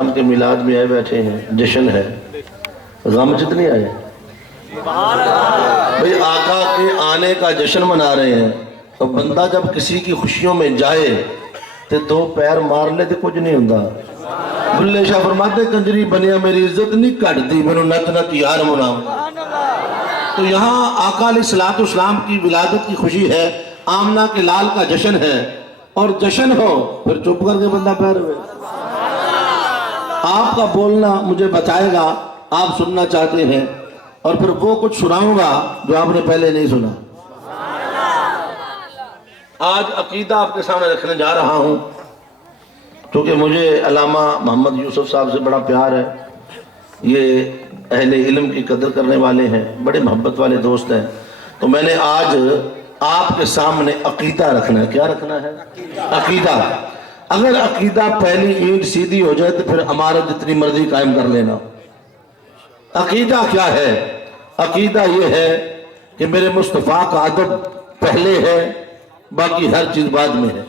ہم کے میلاد میں آئے بیٹھے ہیں، جشن ہے، غم جتنی آئے بھئی آقا کے آنے کا جشن منا رہے ہیں. تو بندہ جب کسی کی خوشیوں میں جائے تو دو پیر مار لے تو کچھ نہیں ہوندہ. بلے شاہ فرماتے کنجری بنیا میری عزت نہیں کٹ دی میں نت نت یار مناؤں. تو یہاں آقا علیہ السلام کی ولادت کی خوشی ہے، آمنہ کے لال کا جشن ہے، اور جشن ہو پھر چپ کر کے بندہ پیر ہوئے. آپ کا بولنا مجھے بتائے گا آپ سننا چاہتے ہیں، اور پھر وہ کچھ سناؤں گا جو آپ نے پہلے نہیں سنا. آج عقیدہ آپ کے سامنے رکھنے جا رہا ہوں کیونکہ مجھے علامہ محمد یوسف صاحب سے بڑا پیار ہے. یہ اہل علم کی قدر کرنے والے ہیں، بڑے محبت والے دوست ہیں. تو میں نے آج آپ کے سامنے عقیدہ رکھنا ہے. کیا رکھنا ہے؟ عقیدہ. اگر عقیدہ پہلی اینٹ سیدھی ہو جائے تو پھر ہمارا جتنی مرضی قائم کر لینا. عقیدہ کیا ہے؟ عقیدہ یہ ہے کہ میرے مصطفیٰ کا ادب پہلے ہے، باقی ہر چیز بعد میں ہے.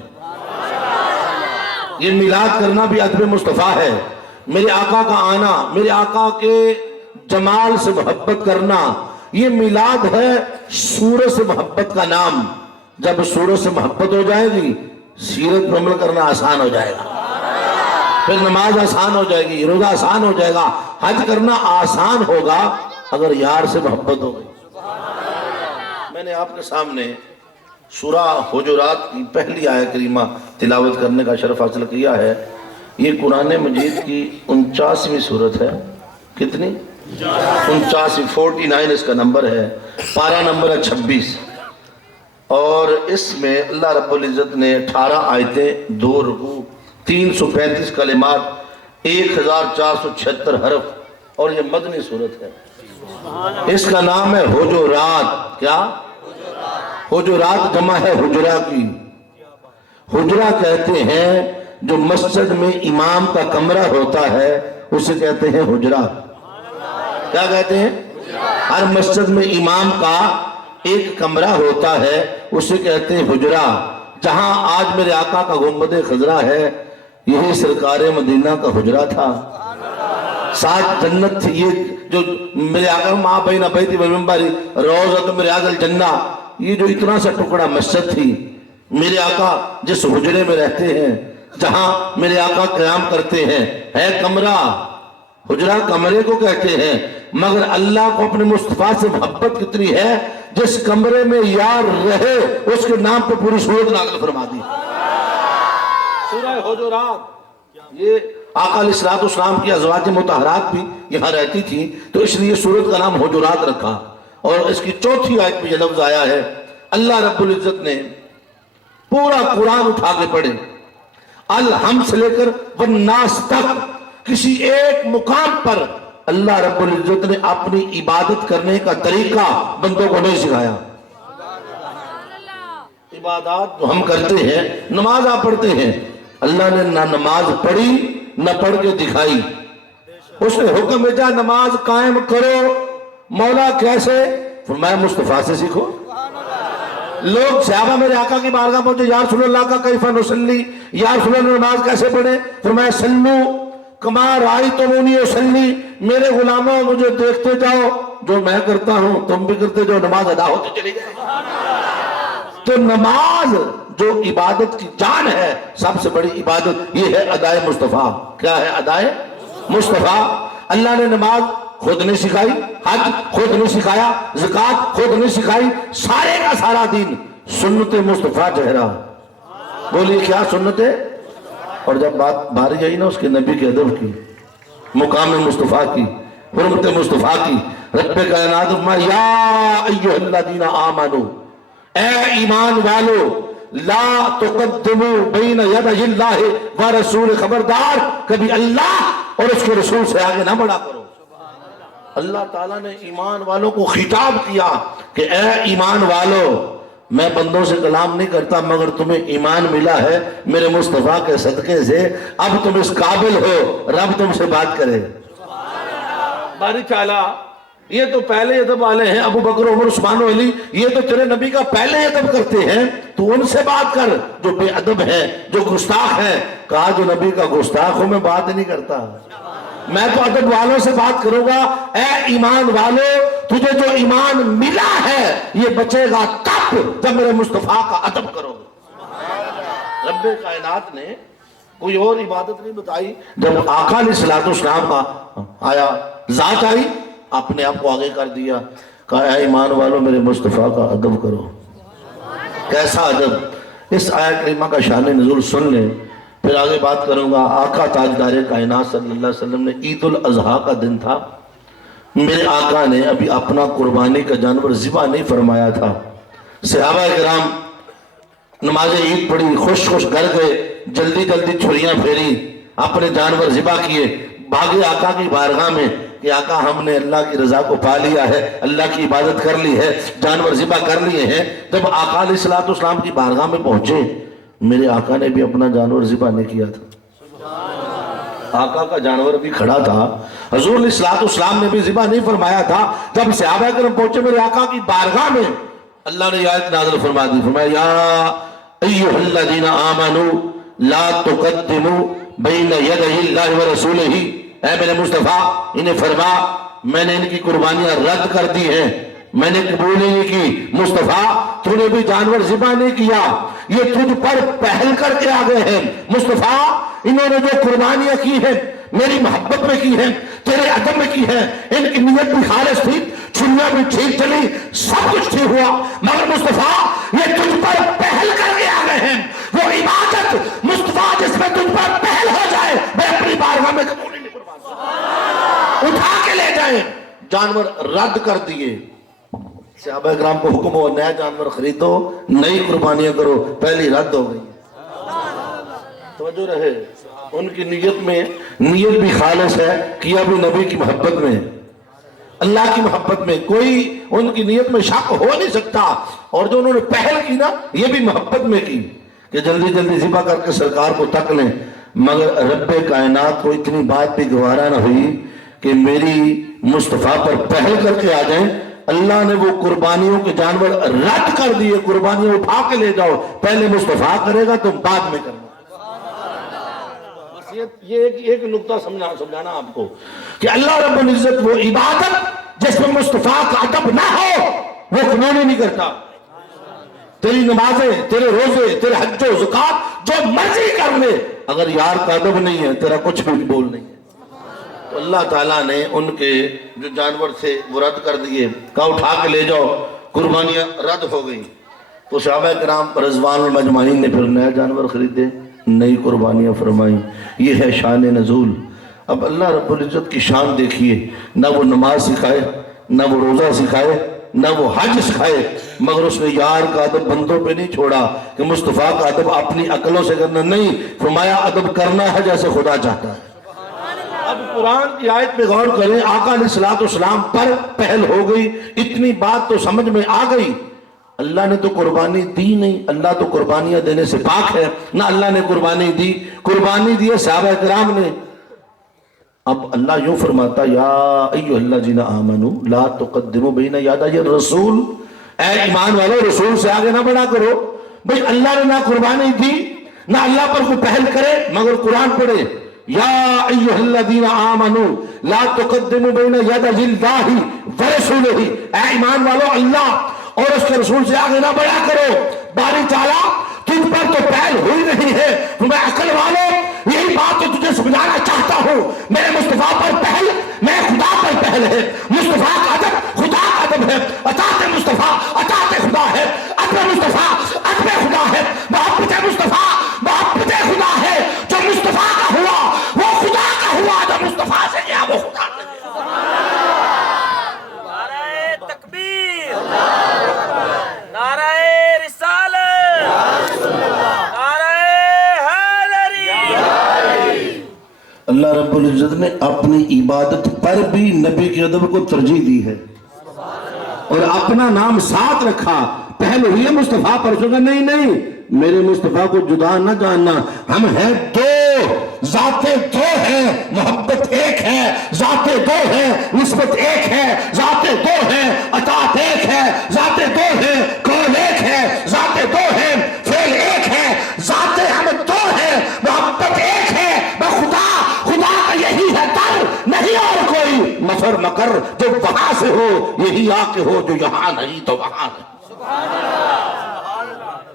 یہ میلاد کرنا بھی ادب مصطفیٰ ہے. میرے آقا کا آنا، میرے آقا کے جمال سے محبت کرنا، یہ میلاد ہے سورت سے محبت کا نام. جب سورت سے محبت ہو جائے گی سیرت پر عمل کرنا آسان ہو جائے گا، پھر نماز آسان ہو جائے گی، روزہ آسان ہو جائے گا، حج کرنا آسان ہوگا اگر یار سے محبت ہو گئی. میں نے آپ کے سامنے سورہ حجرات کی پہلی آیت کریمہ تلاوت کرنے کا شرف حاصل کیا ہے. یہ قرآن مجید کی 49ویں سورت ہے. کتنی؟ 49. 49 اس کا نمبر ہے. پارہ نمبر ہے 26. اور اس میں اللہ رب العزت نے 18 آیتیں، 2 رکوع، 335 کلمات، 1476 حرف، اور یہ مدنی صورت ہے. اس کا نام ہے حجرات. کیا؟ حجرات جمع ہے حجرہ کی. حجرہ کہتے ہیں جو مسجد میں امام کا کمرہ ہوتا ہے اسے کہتے ہیں حجرہ. کیا کہتے ہیں؟ ہر مسجد میں امام کا ایک کمرہ ہوتا ہے اسے کہتے ہیں حجرہ. جہاں آج میرے آقا کا گنبد خضرا ہے یہی سرکار مدینہ کا حجرہ تھا. ساتھ جنت تھی. یہ جو میرے آقا ماں بین بیتی والمنبر روضۃ من ریاض الجنہ، یہ جو اتنا سا ٹکڑا مسجد تھی، میرے آقا جس حجرے میں رہتے ہیں جہاں میرے آقا قیام کرتے ہیں ہے کمرہ. حجرہ کمرے کو کہتے ہیں. مگر اللہ کو اپنے مصطفیٰ سے محبت کتنی ہے، جس کمرے میں یار رہے اس کے نام پہ پوری سورت نازل فرما دی. سورہ حجرات. یہ آقا علیہ السلام کی ازواج مطہرات بھی یہاں رہتی تھی تو اس لیے سورت کا نام حجرات رکھا. اور اس کی 4تھی آیت میں یہ لفظ آیا ہے، اللہ رب العزت نے پورا قرآن اٹھا کے پڑھے، الحمد سے لے کر والناس تک کسی ایک مقام پر اللہ رب العزت نے اپنی عبادت کرنے کا طریقہ بندوں کو نہیں سکھایا. عبادات جو ہم کرتے ہیں، نماز آپ پڑھتے ہیں، اللہ نے نہ نماز پڑھی نہ پڑھ کے دکھائی. اس نے حکم دیا نماز قائم کرو. مولا کیسے؟ فرمایا مصطفیٰ سے سیکھو. لوگ صحابہ میرے آقا کی بارگاہ پہنچے، یا رسول اللہ کا کیف نصلی، یا رسول اللہ نماز کیسے پڑھے؟ فرمایا سلو کما رأیتمونی اصلی، میرے غلاموں مجھے دیکھتے جاؤ، جو میں کرتا ہوں تم بھی کرتے جاؤ، نماز ادا ہوتی چلی جائے. تو نماز جو عبادت کی جان ہے، سب سے بڑی عبادت یہ ہے ادائے مصطفیٰ. کیا ہے ادائے مصطفیٰ؟ اللہ نے نماز خود نہیں سکھائی، حج خود نہیں سکھایا، زکوٰۃ خود نہیں سکھائی، سارے کا سارا دین سنت مصطفیٰ چہرہ. بولیے کیا سنت ہے؟ اور جب بات بھاری آئی نا اس کے نبی کے ادب کی، مقام مصطفیٰ کی، حرمت مصطفیٰ کی، رب کائنات فرمایا یا ایھا الذین آمنوا، اے ایمان والو، لا تقدموا بین یدی اللہ و رسول، خبردار کبھی اللہ اور اس کے رسول سے آگے نہ بڑھا کرو. اللہ تعالیٰ نے ایمان والوں کو خطاب کیا کہ اے ایمان والو، میں بندوں سے کلام نہیں کرتا مگر تمہیں ایمان ملا ہے میرے مصطفیٰ کے صدقے سے، اب تم اس قابل ہو رب تم سے بات کرے. باری تعالیٰ یہ تو پہلے ادب والے ہیں، ابو بکر عمر عثمان و علی، یہ تو تیرے نبی کا پہلے ادب کرتے ہیں، تو ان سے بات کر جو بے ادب ہے، جو گستاخ ہے۔ کہا جو نبی کا گستاخ ہوں میں بات ہی نہیں کرتا، میں تو ادب والوں سے بات کروں گا۔ اے ایمان والو، تجھے جو ایمان ملا ہے یہ بچے گا تب جب میرے مصطفیٰ کا ادب کرو گے۔ رب کائنات نے کوئی اور عبادت نہیں بتائی، جب آقا علیہ السلام کا آیا، ذات آئی، اپنے آپ کو آگے کر دیا، کہا اے ایمان والو میرے مصطفیٰ کا ادب کرو۔ کیسا ادب؟ اس آیت کریمہ کا شان نزول سن لیں، پھر آگے بات کروں گا۔ آقا تاجدار کائنات صلی اللہ علیہ وسلم نے عید الاضحیٰ کا دن تھا، میرے آقا نے ابھی اپنا قربانی کا جانور ذبح نہیں فرمایا تھا۔ صحابہ کرام نماز عید پڑھی، خوش خوش گھر گئے، جلدی جلدی چھریاں پھیری، اپنے جانور ذبح کیے، بھاگے آقا کی بارگاہ میں کہ آقا ہم نے اللہ کی رضا کو پا لیا ہے، اللہ کی عبادت کر لی ہے، جانور ذبح کر لیے ہیں۔ جب آقا علیہ السلام کی بارگاہ میں پہنچے، میرے آقا نے بھی اپنا جانور ذبح نہیں کیا تھا، آقا کا جانور بھی کھڑا تھا، حضور علیہ السلام نے بھی ذبح نہیں فرمایا تھا۔ جب صحابہ کرام پہنچے میرے آقا کی بارگاہ میں، اللہ نے یہ آیت نازل فرما دی، فرمایا یا ایھا الذین آمنوا لا تقدموا بین یدی اللہ ورسولہ، اے میرے مصطفیٰ انہیں فرما میں نے ان کی قربانیاں رد کر دی ہیں، میں نے قبول نہیں کی۔ مصطفیٰ تو نے بھی جانور ذبح نہیں کیا، یہ تجھ پر پہل کر کے آ گئے ہیں۔ مصطفیٰ انہوں نے جو قربانیاں کی ہیں میری محبت میں کی ہیں، تیرے ادب میں کی ہیں، ان کی نیت بھی خالص تھی، چھریاں بھی ٹھیک چلی، سب کچھ ٹھیک ہوا، مگر مصطفیٰ یہ تجھ پر پہل کر کے آ گئے ہیں۔ وہ عبادت مصطفیٰ جس میں تجھ پر پہل ہو جائے میں اپنی بارگاہ میں قبول نہیں کرتا، اٹھا کے لے جائیں۔ جانور رد کر دیے، صحابہ کرام کو حکم ہو نیا جانور خریدو، نئی قربانیاں کرو، پہلی رد ہو گئی۔ توجہ رہے، ان کی نیت بھی خالص ہے، کیا بھی نبی کی محبت میں، اللہ کی محبت میں، کوئی ان کی نیت میں شک ہو نہیں سکتا۔ اور جو انہوں نے پہل کی نا یہ بھی محبت میں کی کہ جلدی جلدی ذبح کر کے سرکار کو تک لیں، مگر رب کائنات کو اتنی بات بھی گوارا نہ ہوئی کہ میری مصطفیٰ پر پہل کر کے آ جائیں۔ اللہ نے وہ قربانیوں کے جانور رد کر دیے، قربانیاں اٹھا کے لے جاؤ، پہلے مصطفیٰ کرے گا تم بعد میں کرنا۔ یہ ایک نقطہ سمجھانا آپ کو کہ اللہ رب العزت وہ عبادت جس میں مصطفیٰ کا ادب نہ ہو وہ قبول نہیں کرتا۔ تیری نمازیں، تیرے روزے، تیرے حج و زکات جو مرضی کر لے، اگر یار کا ادب نہیں ہے تیرا کچھ بھی قبول نہیں ہے۔ تو اللہ تعالیٰ نے ان کے جو جانور تھے وہ رد کر دیے، کہا اٹھا کے لے جاؤ، قربانیاں رد ہو گئی۔ تو صحابہ کرام رضوان المجمعین نے پھر نیا جانور خریدے، نئی قربانیاں فرمائیں۔ یہ ہے شان نزول۔ اب اللہ رب العزت کی شان دیکھیے، نہ وہ نماز سکھائے، نہ وہ روزہ سکھائے، نہ وہ حج سکھائے، مگر اس نے یار کا ادب بندوں پہ نہیں چھوڑا کہ مصطفیٰ کا ادب اپنی عقلوں سے کرنا نہیں، فرمایا ادب کرنا ہے جیسے خدا چاہتا ہے۔ اب قرآن کی آیت پہ غور کریں، آقا علیہ السلام پر پہل ہو گئی، اتنی بات تو سمجھ میں آ گئی۔ اللہ نے تو قربانی دی نہیں، اللہ تو قربانیاں دینے سے پاک ہے، نہ اللہ نے قربانی دی، قربانی دی صحابہ کرام نے۔ اب اللہ یوں فرماتا یا ایھا الذین آمنوا لا تقدموا بین یدی الرسول، اے ایمان والو رسول سے آگے نہ بڑھا کرو۔ بھئی اللہ نے نہ قربانی دی نہ اللہ پر کوئی پہل کرے، مگر قرآن پڑھے یا ایھا الذین آمنوا لا تقدموا بین یدی اللہ ورسولہ، اے ایمان والو اللہ اور اس کے رسول سے آگے نہ بڑھا کرو۔ باری تعالیٰ تجھ پر تو پہل ہوئی نہیں ہے، میں عقل والوں یہی بات تو تجھے سمجھانا چاہتا ہوں، میرے مصطفیٰ پر پہل میں خدا پر پہل ہے، مصطفیٰ کا ادب خدا کا ادب ہے، اطاعت مصطفیٰ اطاعت خدا ہے، ادب مصطفیٰ ادب خدا ہے، محبت مصطفیٰ محبت خدا ہے۔ جو مصطفیٰ کا ہوا وہ خدا کا ہوا، جو مصطفیٰ سے گیا وہ خدا سے گیا۔ نعرہ تکبیر، نعرہ رسالت، نعرہ حیدری۔ اللہ رب العزت نے اپنی عبادت پر بھی نبی کے ادب کو ترجیح دی ہے اور اپنا نام ساتھ رکھا۔ پہل ہوئی ہے مصطفیٰ پر، سوچا نہیں میرے مصطفیٰ کو جدا نہ جاننا، ہم ہیں دو، ذاتیں دو ہیں، محبت ایک ہے ذاتیں دو ہیں، نسبت ایک ہے ذاتیں دو ہیں، اطاعت ایک ہے ذاتیں دو ہیں، قول ایک ہے ذاتیں دو ہیں، فعل ایک ہے ذاتیں ہم دو ہیں، محبت ایک ہے بخدا، خدا کا یہی ہے در، نہیں اور کوئی مفر مکر جو وہاں سے ہو یہی آ کے ہو، جو یہاں نہیں تو وہاں نہیں۔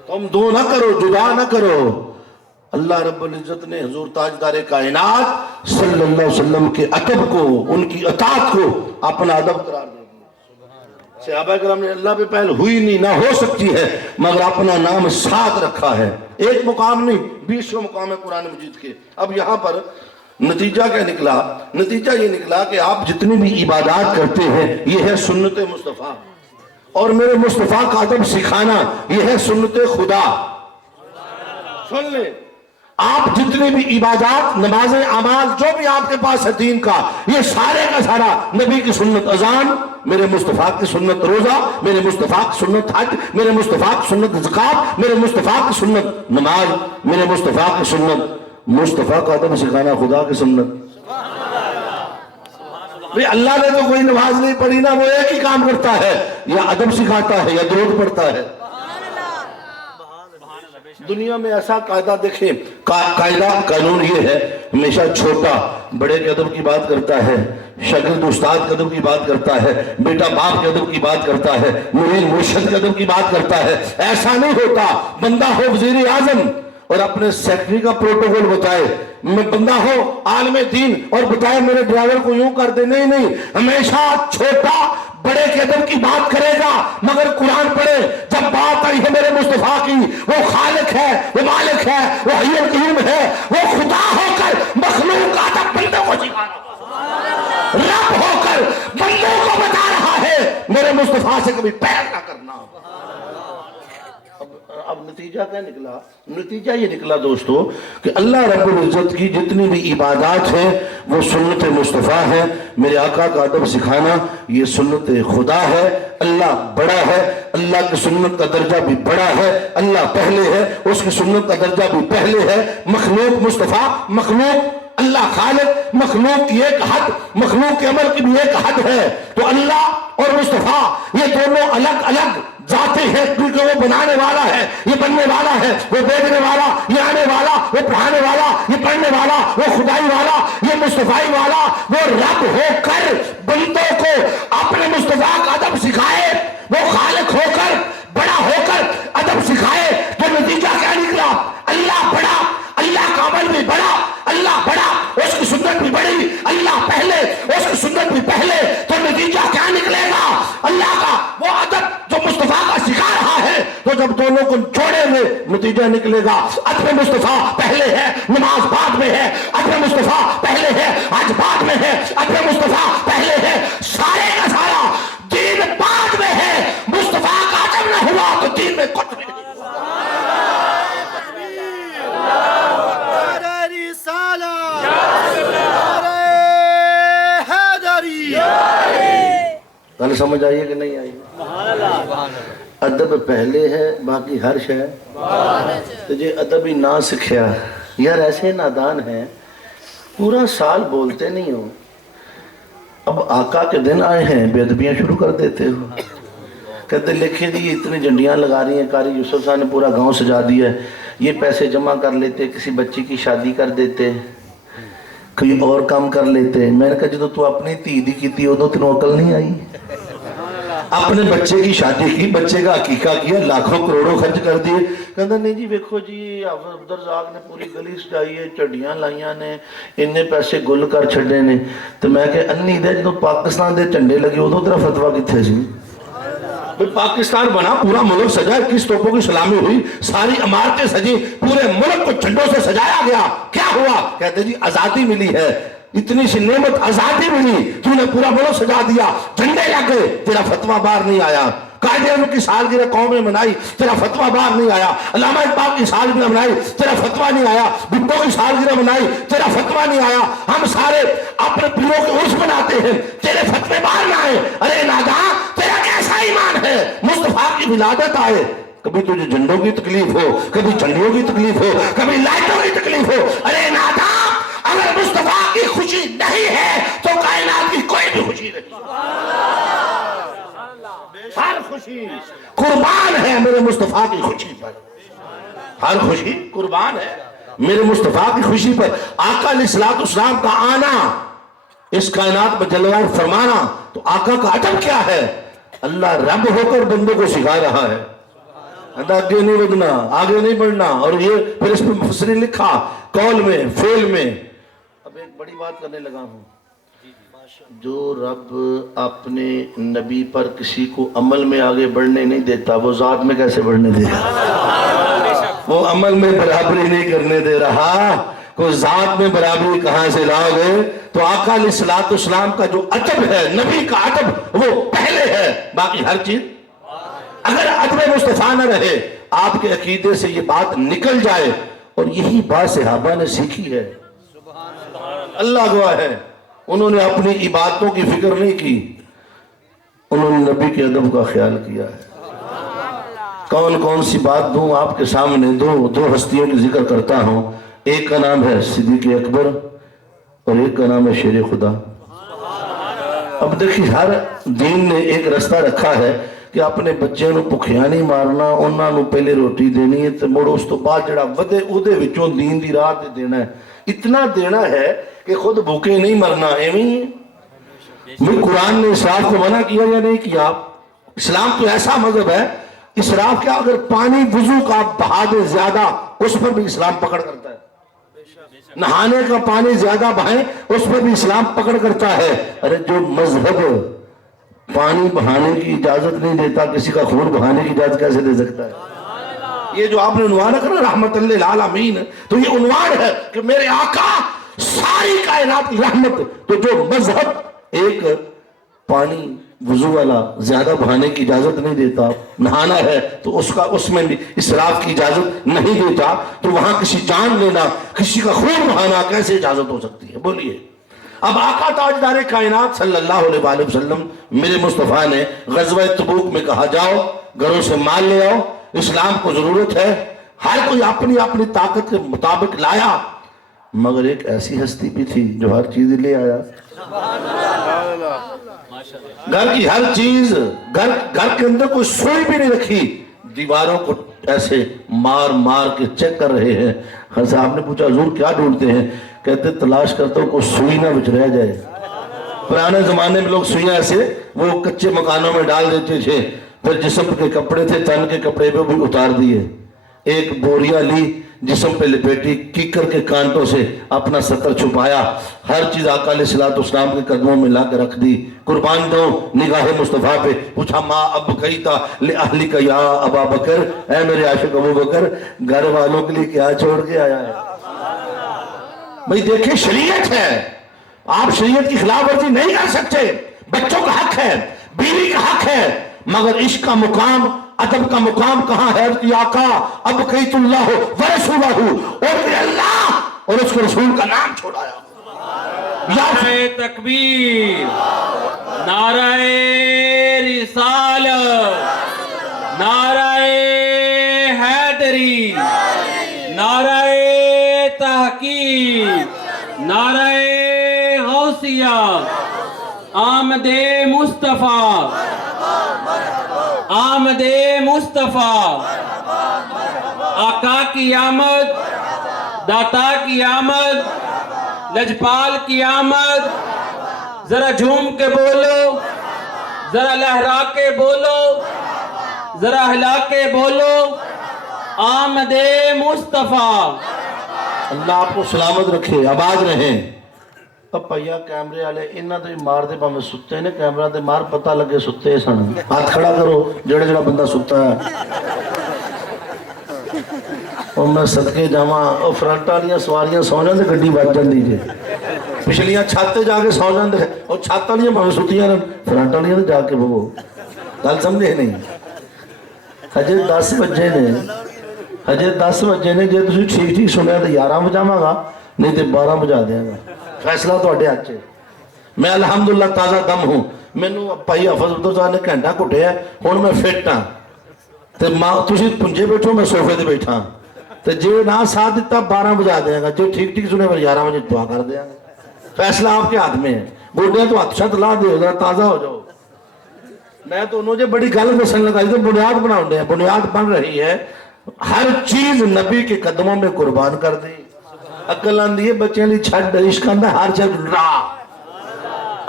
تم دو نہ کرو، جدا نہ کرو۔ اللہ رب العزت نے حضور تاجدار کائنات صلی اللہ علیہ وسلم کے ادب کو، ان کی اطاعت کو اپنا ادب قرار دے دیا۔ صحابہ کرام نے اللہ پہ پہل ہوئی نہیں، نہ ہو سکتی ہے، مگر اپنا نام ساتھ رکھا ہے۔ ایک مقام نہیں، 20 مقام ہے قرآن مجید کے۔ اب یہاں پر نتیجہ کیا نکلا؟ نتیجہ یہ نکلا کہ آپ جتنی بھی عبادات کرتے ہیں یہ ہے سنت مصطفیٰ، اور میرے مصطفیٰ کا ادب سکھانا یہ ہے سنت خدا۔ سن لیں، آپ جتنی بھی عبادات، نمازیں، اعمال جو بھی آپ کے پاس ہے دین کا، یہ سارے کا سارا نبی کی سنت اذان، میرے مصطفیٰ کی سنت روزہ، میرے مصطفیٰ کی سنت حج، میرے مصطفیٰ کی سنت زکات، میرے مصطفیٰ کی سنت نماز، میرے مصطفیٰ کی سنت مصطفیٰ کا ادب سکھانا خدا کی سنت۔ بھئی اللہ نے تو کوئی نماز نہیں پڑھی نا، وہ ایک ہی کام کرتا ہے، یا ادب سکھاتا ہے یا درود پڑھتا ہے۔ دنیا میں ایسا قاعدہ دیکھیں، قاعدہ قانون یہ ہے، ہمیشہ چھوٹا بڑے کے ادب کی بات کرتا ہے، شاگرد استاد کے ادب کی بات کرتا ہے، بیٹا باپ کے ادب کی بات کرتا ہے، مرید مرشد کے ادب کی بات کرتا ہے۔ ایسا نہیں ہوتا، بندہ ہو وزیر اعظم اور اپنے سیکٹری کا پروٹوکول بتائے، میں بندہ ہو عالم دین اور بتائے میرے ڈرائیور کو یوں کر دے، نہیں، ہمیشہ چھوٹا بڑے کے ادب کی بات کرے گا، مگر قرآن پڑھے جب بات آئی ہے میرے مصطفیٰ کی، وہ خالق ہے، وہ مالک ہے، وہ حی القیوم ہے، وہ خدا ہو کر مخلوق کا ادب بندوں کو سکھا رہا، رب ہو کر بندوں کو بتا رہا ہے میرے مصطفیٰ سے کبھی پیر نہ کرنا۔ اب نتیجہ کیا نکلا؟ نتیجہ یہ نکلا دوستو کہ اللہ رب العزت کی جتنی بھی عبادات ہیں وہ سنت مصطفیٰ ہے، میرے آقا کا ادب سکھانا یہ سنت خدا ہے۔ اللہ بڑا ہے، اللہ کی سنت کا درجہ بھی بڑا ہے، اللہ پہلے ہے، اس کی سنت کا درجہ بھی پہلے ہے۔ مخلوق مصطفیٰ، مخلوق اللہ خالق، مخلوق کی ایک حد، مخلوق کے عمل کی بھی ایک حد ہے، تو اللہ اور مصطفیٰ یہ دونوں الگ الگ ذاتیں ہیں، کیونکہ وہ بنانے والا ہے، یہ بننے والا ہے، وہ بیچنے والا، یہ آنے والا، وہ پڑھانے والا، یہ پڑھنے والا، وہ خدائی والا، یہ مصطفیٰ والا، وہ رب ہو کر بندوں کو اپنے مصطفیٰ کا ادب سکھائے، وہ خالق ہو کر بڑا ہو کر ادب سکھائے، تو نتیجہ کیا نکلا؟ اللہ بڑا، اللہ کا عمل بھی بڑا، اللہ بڑا، اس کی سنت بھی بڑی، اللہ پہلے، اس کی سنت بھی پہلے، تو نتیجہ کیا نکلے گا؟ اللہ کا وہ ادب جو مصطفیٰ کا سکھا رہا ہے، تو جب دونوں کو چھوڑے ہوئے نتیجہ نکلے گا ادب مصطفیٰ پہلے ہے، نماز بعد میں ہے، ادب مصطفیٰ پہلے ہے، حج بعد میں ہے، ادب مصطفیٰ پہلے ہے، سارے کا سارا دین بعد میں ہے۔ مصطفیٰ کا ادب نہ ہوا تو دین میں کچھ بھی نہیں۔ گل سمجھ آئیے کہ نہیں آئیے؟ ادب پہلے ہے، باقی ہر شے تجھے ادب ہی نہ سکھیا۔ یار ایسے نادان ہیں، پورا سال بولتے نہیں ہو، اب آقا کے دن آئے ہیں بے ادبیاں شروع کر دیتے ہو۔ کہتے لکھے دی اتنی جھنڈیاں لگا رہی ہیں، قاری یوسف صاحب نے پورا گاؤں سجا دیا ہے، یہ پیسے جمع کر لیتے، کسی بچی کی شادی کر دیتے، کوئی اور کام کر لیتے۔ میں نے کہا جدو تو اپنی دھی دی کی تھی ادو تینوں عقل نہیں آئی؟ اپنے بچے کی شادی کی، بچے کا عقیقہ کیا، لاکھوں کروڑوں خرچ کر دیے۔ کہتا نہیں جی ویکھو جی عبدالرزاق نے پوری گلی سجائی ہے، چڑیاں لائیاں نے، انہیں پیسے گل کر چھڑے نے۔ تو میں کہ انی دے جدو پاکستان دے جھنڈے لگے ادو تیرا فتویٰ کتھے سی؟ پاکستان بنا، پورا ملک سجا، 21 توپوں کی سلامی ہوئی، ساری عمارتیں سجی، پورے ملک کو جھنڈوں سے سجایا گیا۔ کیا ہوا؟ کہتے جی آزادی ملی ہے، اتنی سی نعمت آزادی ملی، تو نے پورا ملک سجا دیا، جھنڈے لگ گئے، تیرا فتویٰ باہر نہیں آیا۔ قائد اعظم کی سالگرہ قوم نے منائی، تیرا فتویٰ باہر نہیں آیا۔ علامہ اقبال کی سالگرہ منائی، تیرا فتویٰ نہیں آیا۔ بھٹو کی سالگرہ منائی، تیرا فتویٰ نہیں آیا۔ ہم سارے اپنے پیروں کے عرس مناتے ہیں، تیرے فتوے باہر نہ آئے۔ ارے ناداں، تیرا کیسا ایمان ہے؟ مصطفیٰ کی ولادت آئے، کبھی تجھے جھنڈوں کی تکلیف ہو، کبھی جھنڈیوں کی تکلیف ہو، کبھی لائٹوں کی تکلیف ہو۔ ارے ناداں، اگر مصطفیٰ کی خوشی نہیں ہے خوشی قربان ہے میرے مصطفیٰ کی خوشی پر، ہر خوشی قربان ہے میرے مصطفیٰ کی خوشی پر۔ آقا علیہ الصلوۃ والسلام کا آنا، اس کائنات میں جلوہ فرمانا، تو آقا کا ادب کیا ہے؟ اللہ رب ہو کر بندوں کو سکھا رہا ہے، آگے نہیں بڑھنا، آگے نہیں بڑھنا۔ اور یہ پھر اس میں مفسرین لکھا قول میں، فعل میں۔ اب ایک بڑی بات کرنے لگا ہوں، جو رب اپنے نبی پر کسی کو عمل میں آگے بڑھنے نہیں دیتا، وہ ذات میں کیسے بڑھنے دے گا؟ وہ عمل میں برابری نہیں کرنے دے رہا، کوئی ذات میں برابری کہاں سے لاؤ گے؟ تو آقا علیہ الصلوۃ والسلام کا جو ادب ہے، نبی کا ادب، وہ پہلے ہے، باقی ہر چیز۔ اگر ادب مصطفیٰ نہ رہے، آپ کے عقیدے سے یہ بات نکل جائے، اور یہی بات صحابہ نے سیکھی ہے، اللہ گواہ ہے، انہوں نے اپنی عبادتوں کی فکر نہیں کی، انہوں نے نبی کے ادب کا خیال کیا ہے۔ کون کون سی بات دوں آپ کے سامنے؟ دو ہستیوں کی ذکر کرتا ہوں، ایک کا نام ہے صدیق اکبر اور ایک کا نام ہے شیر خدا۔ اب دیکھیں، ہر دین نے ایک رستہ رکھا ہے کہ اپنے بچے نو بھکھیا نہیں مارنا، انہاں نو پہلے روٹی دینی ہے تے مڑ اس تو بعد جڑا ودے اودے وچوں دین دی راہ تے دینا ہے، اتنا دینا ہے کہ خود بھوکے نہیں مرنا۔ ایویں ہی ہے، قرآن نے اسراف کو منع کیا یا نہیں کیا؟ اسلام تو ایسا مذہب ہے، اسراف کیا، اگر پانی وضو کا بہا دے زیادہ، اس پر بھی اسلام پکڑ کرتا ہے۔ نہانے کا پانی زیادہ بہائیں، اس پر بھی اسلام پکڑ کرتا ہے۔ ارے جو مذہب پانی بہانے کی اجازت نہیں دیتا، کسی کا خون بہانے کی اجازت کیسے دے سکتا ہے؟ یہ جو آپ نے عنوان رکھا نا رحمت للعالمین، تو یہ عنوان ہے کہ میرے آقا ساری کائنات کی رحمت۔ تو جو مذہب ایک پانی وضو والا زیادہ بہانے کی اجازت نہیں دیتا، نہانا ہے تو اس میں بھی اسراف کی اجازت نہیں دیتا، تو وہاں کسی جان لینا، کسی کا خون بہانا کیسے اجازت ہو سکتی ہے؟ بولیے۔ اب آقا تاجدار کائنات صلی اللہ علیہ وآلہ وسلم میرے مصطفیٰ نے غزوہ تبوک میں کہا جاؤ گھروں سے مال لے آؤ، اسلام کو ضرورت ہے، ہر کوئی اپنی اپنی طاقت کے مطابق لایا، مگر ایک ایسی ہستی بھی تھی جو ہر چیز لے آیا۔ گھر کی ہر چیز، گھر کے اندر کوئی سوئی بھی نہیں رکھی، دیواروں کو ایسے مار مار کے چیک کر رہے ہیں۔ خان صاحب نے پوچھا حضور کیا ڈھونڈتے ہیں؟ کہتے تلاش کرتا ہوں کوئی سوئی نہ بچ رہ جائے۔ پرانے زمانے میں لوگ سوئیاں ایسے وہ کچے مکانوں میں ڈال دیتے تھے، پھر جسم کے کپڑے تھے، تن کے کپڑے پہ بھی اتار دیے، ایک بوریا لی جسم پہ لپیٹی، کیکر کے کانٹوں سے اپنا ستر چھپایا، ہر چیز آقا علیہ الصلوۃ والسلام کے قدموں میں لا کے رکھ دی، قربان دو نگاہ مصطفیٰ پہ۔ پوچھا ما اب کہیتا لأہلک یا ابا بکر، اے میرے عاشق ابو بکر، گھر والوں کے لیے کیا چھوڑ کے آیا ہے؟ بھئی دیکھیں شریعت ہے، آپ شریعت کی خلاف ورزی نہیں کر سکتے، بچوں کا حق ہے، بیوی کا حق ہے، مگر عشق کا مقام، ادب کا مقام کہاں ہے؟ کہ آقا اب قیت اللہ ورسولہ، اور اللہ اور اس کے رسول کا نام چھوڑایا۔ نعرہ تکبیر، نعرہ رسالت، نعرہ حیدری، نعرہ تحقیق، نعرہ غوثیہ، آمد مصطفیٰ، آمد مصطفیٰ، آقا کی آمد، داتا کی آمد، لجپال کی آمد، ذرا جھوم کے بولو، ذرا لہرا کے بولو، ذرا ہلا کے بولو، آمد مصطفیٰ۔ اللہ آپ کو سلامت رکھے، آباد رہیں۔ اب پہیا کیمرے والے انہاں تے مار دے پاویں ستے نے، کیمرہ تے مار پتہ لگے ستے سن، ہاتھ کھڑا کرو جڑا بندہ ستا ہے۔ اور میں صدقے جاواں، اور فرنٹ والیاں سواریاں سو جاندے گڈی وج جاندی جے، پچھلیاں چھت تے جا کے سو جاندے، اور چھت والیاں بھاویں ستیاں نے، فرنٹ والیاں تے جا کے بہو۔ گل سمجھے نہیں؟ ہجے 10 بجے نے، ہجے 10 بجے نے، جے تسی ٹھیک ٹھیک سنیا تو 11 بجاواں گا، نہیں تے 12 بجا دیاں گا، فیصلہ تواڈے ہاتھ 'چ۔ میں الحمدللہ تازہ دم ہوں، مینوں بھائی حافظ عبداللہ صاحب نے گھنٹہ کٹیا، ہن میں فٹ ہاں، تے تسی پنجے بیٹھو میں صوفے تے بیٹھا، تے جے نہ ساتھ دیتا 12 بجا دیاں گا، جو ٹھیک ٹھیک سنے پھر 11 بجے دعا کر دیاں گا۔ فیصلہ آپ کے ہاتھ میں ہے، گوڈیاں تو ہاتھ شت لا دے، ذرا تازہ ہو جاؤ۔ میں تو انہوں نے بڑی گل دسن لگا تو بنیاد بنا بنیاد بن رہی ہے. ہر چیز نبی کے قدموں میں قربان کر دی. عقل آندی ہے بچیاں دی چھڈ عشق آندا ہر چیز راہ.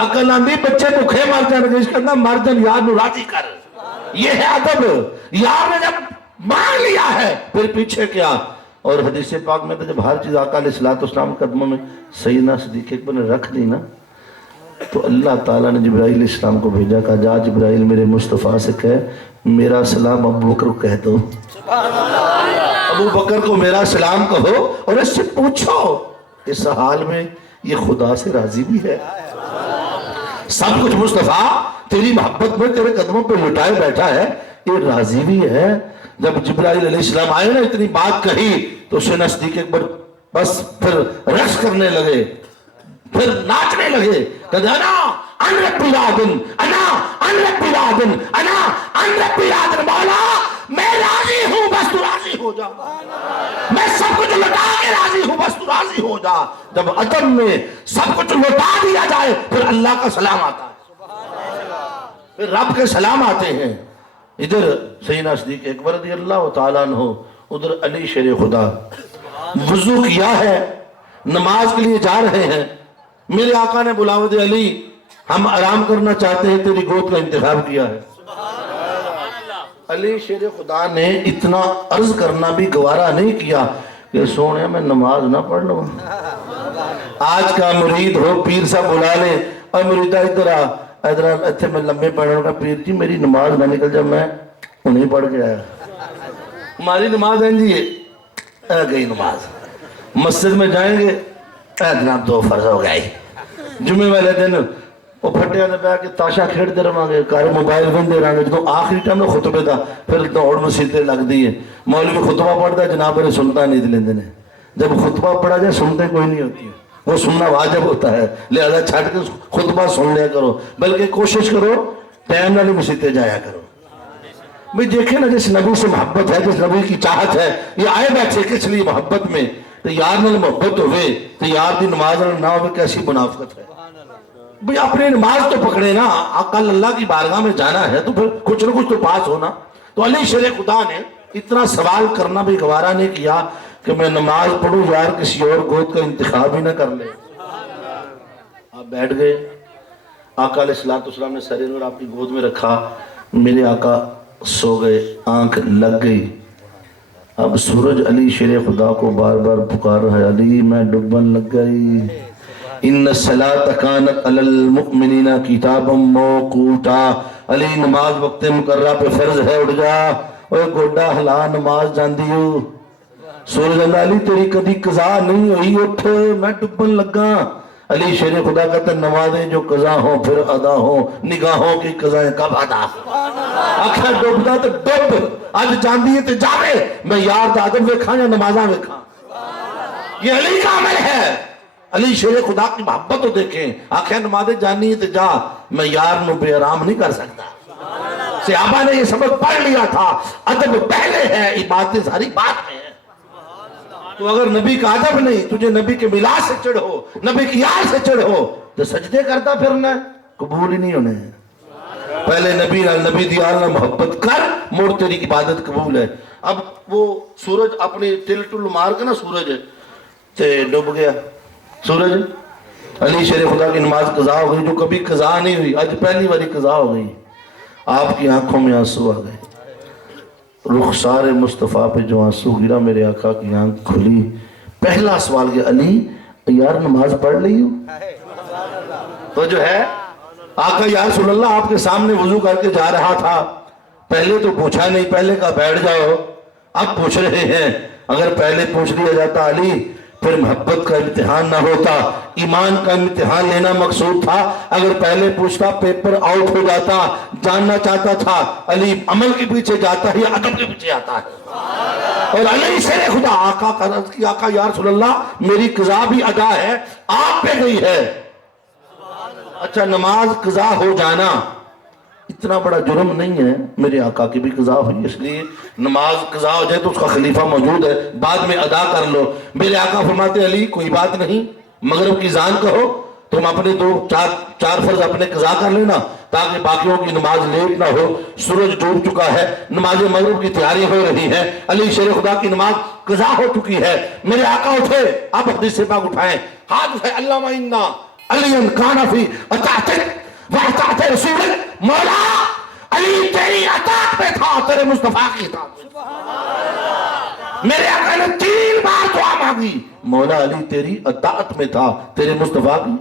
عقل آندی بچے بھوکے مر جان عشق آندا مر جان یار نو راضی کر. یہ ہے ادب. یار نے جب مان لیا ہے پھر پیچھے کیا. اور حدیث پاک میں تو جب ہر چیز آقا علیہ السلام کے قدموں میں سیدنا صدیق اکبر نے رکھ دی نا تو اللہ تعالیٰ نے جبرائیل علیہ السلام کو بھیجا. کہا جا جبرائیل میرے مصطفیٰ سے کہہ میرا سلام ابو بکر کو کہہ دو. ابو بکر کو میرا سلام کہو اور اس سے پوچھو اس حال میں یہ خدا سے راضی بھی ہے. سب کچھ مصطفیٰ تیری محبت میں تیرے قدموں پہ لٹائے بیٹھا ہے یہ راضی بھی ہے. جب جبرائیل علیہ السلام آئے نا اتنی بات کہی تو سیدنا صدیق اکبر بس پھر رقص کرنے لگے پھر ناچنے لگے. کہتے انا ان ربی العادن انا ان ربی العادن انا ان ربی العادن. مولا میں راضی ہوں بس تو راضی ہو جا. میں سب کچھ لٹا کے راضی ہوں بس تو راضی ہو جا. جب عدم میں سب کچھ لٹا دیا جائے پھر اللہ کا سلام آتا ہے پھر رب کے سلام آتے ہیں. ادھر سیدنا صدیق اکبر رضی اللہ تعالیٰ عنہ ادھر علی شیر خدا وضو کیا ہے نماز کے لیے جا رہے ہیں. میرے آقا نے بلاوت علی ہم آرام کرنا چاہتے ہیں تیری گود کا انتخاب کیا ہے. علی شیر خدا نے اتنا عرض کرنا بھی گوارا نہیں کیا کہ سونے میں نماز نہ پڑھ لوں. آج کا مرید ہو پیر صاحب بلا لے اور مریدہ ادھر اتھے میں لمبے پڑھنے کا پیر جی میری نماز نہ نکل جب میں انہیں پڑھ کے آیا. ہماری نماز ہے جی اے گئی نماز. مسجد میں جائیں گے اے جناب 2 فرض ہو گئی. جمعے والے دن وہ پھٹیا دے پہ کے تاشا کھیڑتے رہاں گے کار موبائل بندے رہاں گے. جدو آخری ٹائم میں خطبے دا پھر دوڑ مسیطیں لگ دی ہیں. مولوی خطبہ پڑھتا ہے جناب نے سنتا نہیں لیندے نے. جب خطبہ پڑھا جائے سنتے کوئی نہیں ہوتی ہے. وہ سننا واجب ہوتا ہے لہذا چھٹ کے خطبہ سن لیا کرو بلکہ کوشش کرو ٹائم والی مسیطیں جایا کرو. بھئی دیکھیں نا جس نبی سے محبت ہے جس نبی کی چاہت ہے یہ آئے بیٹھے کس لیے محبت میں تو یار نال محبت ہوئے تو یار دی نماز نہ ہوئے کیسی منافقت ہے. بھئی اپنی نماز تو پکڑے نا کل اللہ کی بارگاہ میں جانا ہے تو پھر کچھ نہ کچھ تو پاس ہونا. تو علی شیر خدا نے اتنا سوال کرنا بھی گوارا نہیں کیا کہ میں نماز پڑھوں یار کسی اور گود کا انتخاب ہی نہ کر لے. آپ بیٹھ گئے. آقا علیہ السلام نے سر نور آپ کی گود میں رکھا. میرے آقا سو گئے آنکھ لگ گئی. اب سورج علی شیر خدا کو بار بار پکار رہا ہے علی میں ڈوبن لگ گئی. ان الصلاۃ کانت علی المؤمنین کتابا موقوتا. علی نماز وقت مقررہ پہ فرض ہے اٹھ جا. اوے گوڈا ہلا نماز جاندی ہو. سورج اللہ علی تیری کدی قضا نہیں ہوئی اٹھ میں ڈوبن لگا. علی شیر خدا کہتا نمازیں جو قضا ہوں پھر ادا ہوں نگاہوں کی قضائیں کب ادا. آخر ڈوبدا تو ڈوب اج جاندی ہے تو جاوے میں یار دا آدم ویکھاں یا نمازاں ویکھاں. یہ علی کا عمل ہے. علی شیر خدا کی محبت تو دیکھیں. آخر نمازیں جانی ہے تو جا میں یار نو بے آرام نہیں کر سکتا. صحابہ نے یہ سبق پڑھ لیا تھا ادب پہلے ہے عبادت ساری بات میں ہے. تو اگر نبی کا ادب نہیں تجھے نبی کے ملاد سے چڑھو نبی کی یاد سے چڑھو تو سجدے کرتا پھرنا قبول ہی نہیں ہونے. پہلے نبی دیار محبت کر موڑ تیری عبادت قبول ہے. اب وہ سورج اپنی تل ٹل مار کے نا سورج تے ڈوب گیا. سورج علی شیر خدا کی نماز قضا ہو گئی جو کبھی قضا نہیں ہوئی آج پہلی باری قضا ہو گئی. آپ کی آنکھوں میں آنسو آ گئے. رخسار مصطفیٰ پہ جو آنسو گرا میرے آقا کی آنکھ کھلی. پہلا سوال کہ علی یار نماز پڑھ لی ہو. تو جو ہے آقا یا رسول اللہ آپ کے سامنے وضو کر کے جا رہا تھا. پہلے تو پوچھا نہیں پہلے کہا بیٹھ جاؤ. اب پوچھ رہے ہیں. اگر پہلے پوچھ لیا جاتا علی پھر محبت کا امتحان نہ ہوتا. ایمان کا امتحان لینا مقصود تھا. اگر پہلے پوچھتا پیپر آؤٹ ہو جاتا. جاننا چاہتا تھا علی عمل کے پیچھے جاتا ہے یا ادب کے پیچھے آتا ہے. اور علی شیر خدا آقا کا عرض کی آقا یا رسول اللہ میری قضا بھی ادا ہے آپ پہ گئی ہے. اچھا نماز قضا ہو جانا اتنا بڑا جرم نہیں ہے. میرے آقا کی بھی قضا ہوئی اس لیے نماز قضا ہو جائے تو اس کا خلیفہ موجود ہے بعد میں ادا کر لو. میرے آقا فرماتے علی کوئی بات نہیں مغرب کی اذان کہو تم اپنے دو چار فرض اپنے قضا کر لینا تاکہ باقیوں کی نماز لیٹ نہ ہو. سورج ڈوب چکا ہے, نماز مغرب کی تیاری ہو رہی ہے, علی شیر خدا کی نماز قضا ہو چکی ہے. میرے آقا اٹھے, اب حدیث پاک اٹھائیں, ہاتھ اٹھائے, اللہم انا علی کان فی اطاعتک و اطاعت رسولک. مولا علی تیری اطاعت میں تھا, تیرے مصطفیٰ کی اطاعت میں. میرے آقا نے 3 بار دعا مانگی, مولا علی تیری اطاعت میں تھا, تیرے مصطفیٰ کی.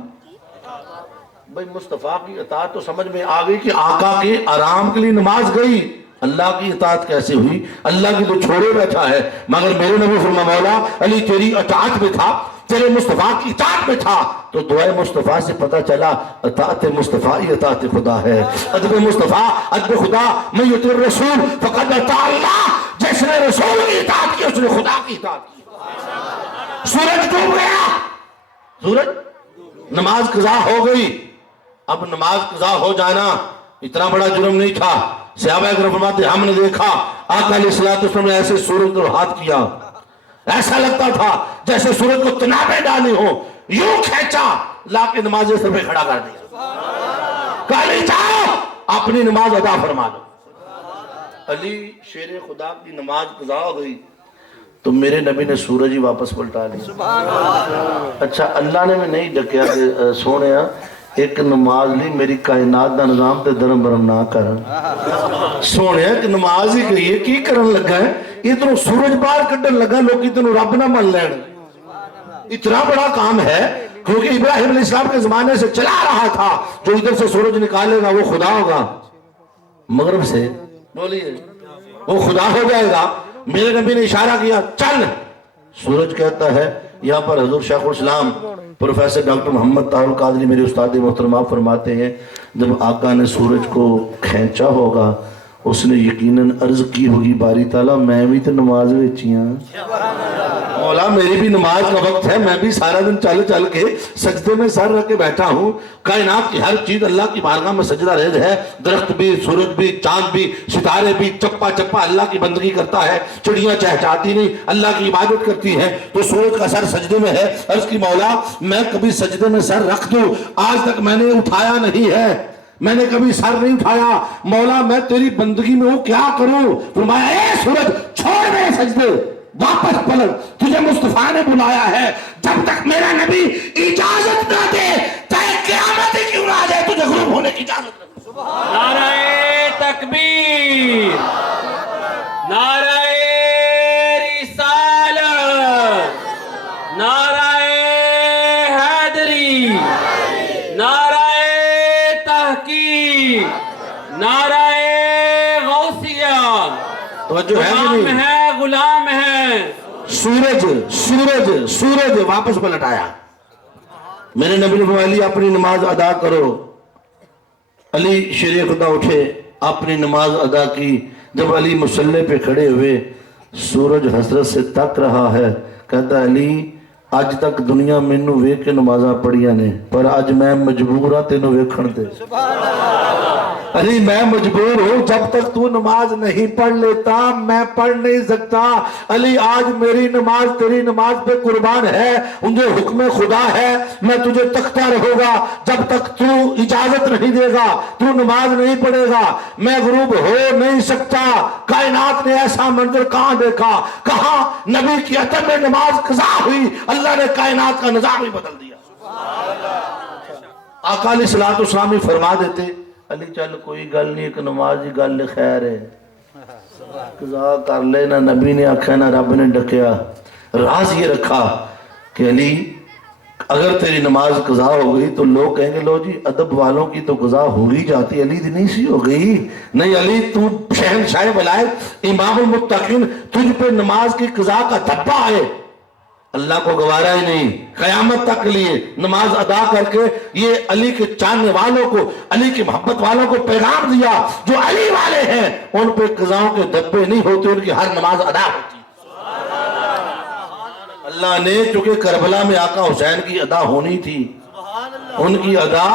بھئی مصطفیٰ کی اطاعت تو سمجھ میں آ گئی کہ آقا کے آرام کے لیے نماز گئی, اللہ کی اطاعت کیسے ہوئی؟ اللہ کی تو چھوڑے بیٹھا ہے. مگر میرے نبی فرما مولا علی تیری اطاعت میں تھا, تیرے مصطفیٰ کی اطاعت میں تھا. تو دعائے مصطفیٰ سے پتہ چلا اطاعت مصطفیٰ ہی اطاعت خدا ہے. ادب مصطفیٰ ادب خدا, من یطیع الرسول فقد اطاع اللہ. جس نے رسول کی اطاعت کی اس نے خدا کی اطاعت کی. سورج ڈوب گیا, سورج, نماز قضا ہو گئی. اب نماز قضا ہو جانا اتنا بڑا جرم نہیں تھا. صحابہ کرام فرماتے ہم نے دیکھا آقا علیہ الصلوۃ والسلام نے ایسے سورج کو ہاتھ کیا, ایسا لگتا تھا جیسے سورج کو تنابیں ڈالی ہو, یوں کھینچا لا کے نماز سر پہ کھڑا کر دیا. کہا علی جاؤ اپنی نماز ادا فرما دو. علی شیر خدا کی نماز قضا ہو گئی تو میرے نبی نے سورج ہی واپس پلٹا لیا. اچھا اللہ نے میں نہیں ڈکیا کہ سونے ایک نماز لی میری کائنات دا نظام تے درم برم نہ کرن. سونے کہ نماز ہی گئی ہے کی کرن لگا ہے, اتنو سورج باہر کڈن لگا, لوگ اتنو رب نہ من لین. اتنا بڑا کام ہے کیونکہ ابراہیم علیہ السلام کے زمانے سے چلا رہا تھا, جو ادھر سے سورج نکالے گا وہ خدا ہوگا, مغرب سے بولیے وہ خدا ہو جائے گا. میرے نبی نے اشارہ کیا چل. سورج کہتا ہے, یہاں پر حضور شیخ الاسلام پروفیسر ڈاکٹر محمد طاہر القادری میرے استاد محترم آپ فرماتے ہیں جب آقا نے سورج کو کھینچا ہوگا اس نے یقیناً عرض کی ہوگی باری تعالیٰ میں بھی تو نماز ویچی ہوں, مولا میری بھی نماز کا وقت ہے, میں بھی سارا دن چل چل کے سجدے میں سر رکھ کے بیٹھا ہوں. کائنات کی ہر چیز اللہ کی بارگاہ میں سجدہ ریز ہے, درخت بھی, سورج بھی, چاند بھی, ستارے بھی, چپا چپا اللہ کی بندگی کرتا ہے. چڑیاں چہچاتی نہیں, اللہ کی عبادت کرتی ہیں. تو سورج کا سر سجدے میں ہے. عرض کی مولا میں کبھی سجدے میں سر رکھ دوں, آج تک میں نے اٹھایا نہیں ہے, میں نے کبھی سر نہیں اٹھایا, مولا میں تیری بندگی میں ہوں کیا کروں؟ فرمایا اے سورج چھوڑ دے سجدے, واپس پلٹ, تجھے مصطفیٰ نے بلایا ہے. جب تک میرا نبی اجازت نہ دے چاہے قیامت ہی کیوں نہ آ جائے تجھے غروب ہونے کی اجازت نہیں. نعرہ تکبیر, نعرہ رسالت, نعرہ حیدری, نعرہ تحقیق, نعرہ غوثیہ. توجہ ہے کہ غلام نہیں؟ ہے, غلام ہے. سورج سورج سورج واپس پلٹ آیا. میرے نبی نے فرمایا علی اپنی نماز ادا کرو. علی شیر خدا اٹھے, اپنی نماز ادا کی. جب علی مصلی پہ کھڑے ہوئے سورج حسرت سے تک رہا ہے, کہتا علی اج تک دنیا مینوں ویکھ کے نمازاں پڑھیاں نے پر اج میں مجبور ہاں تینوں ویکھن تے. علی میں مجبور ہوں, جب تک تو نماز نہیں پڑھ لیتا میں پڑھ نہیں سکتا. علی آج میری نماز تیری نماز پہ قربان ہے, مجھے حکم خدا ہے, میں تجھے تکتا رہوں گا جب تک تو اجازت نہیں دے گا, تو نماز نہیں پڑھے گا میں غروب ہو نہیں سکتا. کائنات نے ایسا منظر کہاں دیکھا, کہاں نبی کی عطر میں نماز قضا ہوئی, اللہ نے کائنات کا نظام ہی بدل دیا. آقا علیہ الصلوۃ والسلام ہی فرما دیتے علی چل کوئی گل نہیں, ایک نماز ہی گل خیر ہے, قضا کر لے. نہ نبی نے آکھا نہ رب نے ڈکیا. راز یہ رکھا کہ علی اگر تیری نماز قضا ہو گئی تو لوگ کہیں گے لو جی ادب والوں کی تو قضا ہو ہی جاتی, علی دی نہیں سی ہو گئی. نہیں علی تو شہنشاہ ولایت امام المتقین, تجھ پہ نماز کی قضا کا دھبا ہے, اللہ کو گوارا ہی نہیں. قیامت تک لیے نماز ادا کر کے یہ علی کے چاہنے والوں کو, علی کی محبت والوں کو پیغام دیا جو علی والے ہیں ان پہ قضاؤں کے دھبے نہیں ہوتے, ان کی ہر نماز ادا ہوتی. اللہ نے چونکہ کربلا میں آقا حسین کی ادا ہونی تھی, ان کی ادا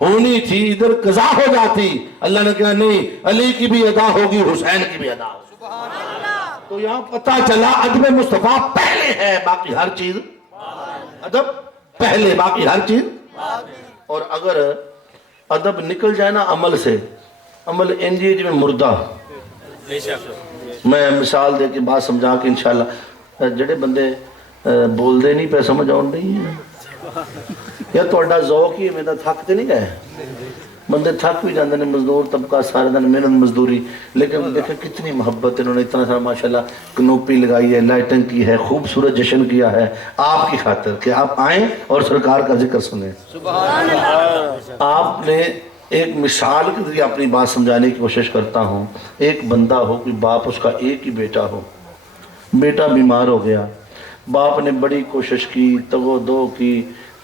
ہونی تھی, ادھر قضا ہو جاتی. اللہ نے کہا نہیں علی کی بھی ادا ہوگی, حسین کی بھی ادا ہوگی. تو یہاں پتہ چلا ادب مصطفیٰ پہلے ہے باقی ہر چیز, ادب پہلے باقی ہر چیز. اور اگر ادب نکل جائے نا عمل سے، عمل انجی میں مردہ. میں مثال دے کے بات سمجھا کے انشاءاللہ جڑے بندے بول دے نہیں پہ سمجھ آن نہیں ہے یا توڑا ذوق ہی میں تھک تے نہیں گئے. بندے تھک بھی جاندے نے، مزدور طبقہ سارے دن محنت مزدوری، لیکن دیکھیں کتنی محبت انہوں نے اتنا سارا ماشاءاللہ کنوپی لگائی ہے، لائٹنگ کی ہے، خوبصورت جشن کیا ہے آپ کی خاطر کہ آپ آئیں اور سرکار کا ذکر سنیں. سبحان اللہ. آپ نے ایک مثال کے ذریعے اپنی بات سمجھانے کی کوشش کرتا ہوں. ایک بندہ ہو، کوئی باپ، اس کا ایک ہی بیٹا ہو، بیٹا بیمار ہو گیا، باپ نے بڑی کوشش کی، تگ و دو کی،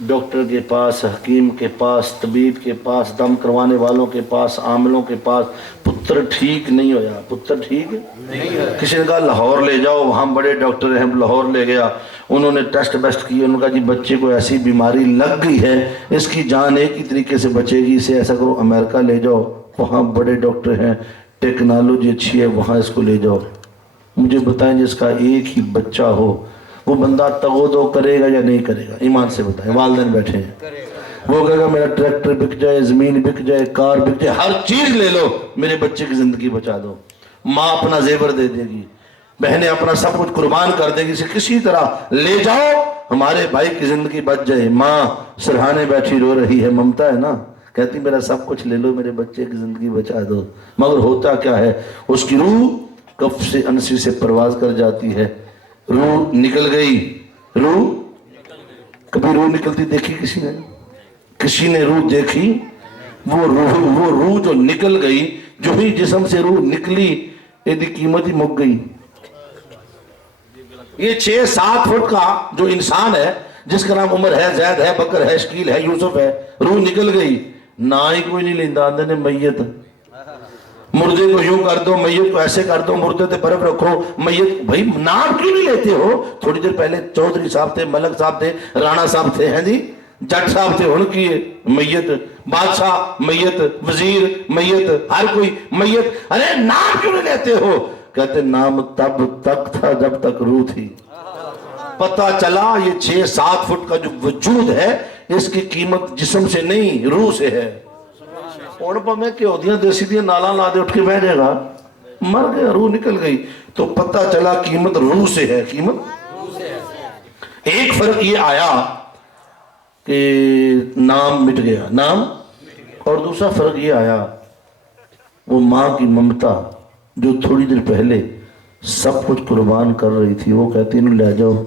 ڈاکٹر کے پاس، حکیم کے پاس، طبیب کے پاس، دم کروانے والوں کے پاس، عاملوں کے پاس، پتر ٹھیک نہیں ہویا. پتر ٹھیک نہیں، کسی نے کہا لاہور لے جاؤ، وہاں بڑے ڈاکٹر ہیں. لاہور لے گیا، انہوں نے ٹیسٹ بیسٹ کیے، انہوں نے کہا جی بچے کو ایسی بیماری لگ گئی ہے، اس کی جان ایک ہی طریقے سے بچے گی، اسے ایسا کرو امریکہ لے جاؤ، وہاں بڑے ڈاکٹر ہیں، ٹیکنالوجی اچھی ہے، وہاں اس کو لے جاؤ. مجھے بتائیں جس کا ایک ہی بچہ ہو وہ بندہ تغودو کرے گا یا نہیں کرے گا؟ ایمان سے بتائیں. والدین بیٹھے ہیں، وہ کہے گا میرا ٹریکٹر بک جائے، زمین بک جائے، کار بک جائے، ہر چیز لے لو، میرے بچے کی زندگی بچا دو. ماں اپنا زیور دے دے گی، بہنیں اپنا سب کچھ قربان کر دے گی، اسے کسی طرح لے جاؤ ہمارے بھائی کی زندگی بچ جائے. ماں سرہانے بیٹھی رو رہی ہے، ممتا ہے نا، کہتی میرا سب کچھ لے لو، میرے بچے کی زندگی بچا دو. مگر ہوتا کیا ہے، اس کی روح کف سے انسی سے پرواز کر جاتی ہے، روح نکل گئی. روح کبھی روح نکلتی دیکھی کسی نے؟ کسی نے روح دیکھی؟ وہ روح جو نکل گئی، جو ہی جسم سے روح نکلی ایدی قیمت ہی مک گئی. یہ 6-7 فٹ کا جو انسان ہے، جس کا نام عمر ہے، زید ہے، بکر ہے، شکیل ہے، یوسف ہے، روح نکل گئی، نہ ہی کوئی نہیں لیندہ. آندے نے میت، مردے کو یوں کر دو، میت کو ایسے کر دو، مردے تے برف رکھو، میت. بھائی نام کیوں نہیں لیتے ہو؟ تھوڑی دیر پہلے چودھری صاحب تھے، ملک صاحب تھے، رانا صاحب تھے، ہیں جی، جٹ صاحب تھے، ان کی میت، بادشاہ میت، وزیر میت، ہر کوئی میت. ارے نام کیوں نہیں لیتے ہو؟ کہتے نام تب تک تھا جب تک روح تھی. پتہ چلا یہ 6-7 فٹ کا جو وجود ہے، اس کی قیمت جسم سے نہیں روح سے ہے. اور پا میں کہ ہوتیاں دیسی دیاں نالا لا دے اٹھ کے بیٹھ جائے گا، مر گیا، روح نکل گئی. تو پتہ چلا قیمت روح سے ہے، قیمت. ایک فرق یہ آیا کہ نام مٹ گیا، نام. اور دوسرا فرق یہ آیا، وہ ماں کی ممتا جو تھوڑی دیر پہلے سب کچھ قربان کر رہی تھی، وہ کہتی انہوں لے جاؤ،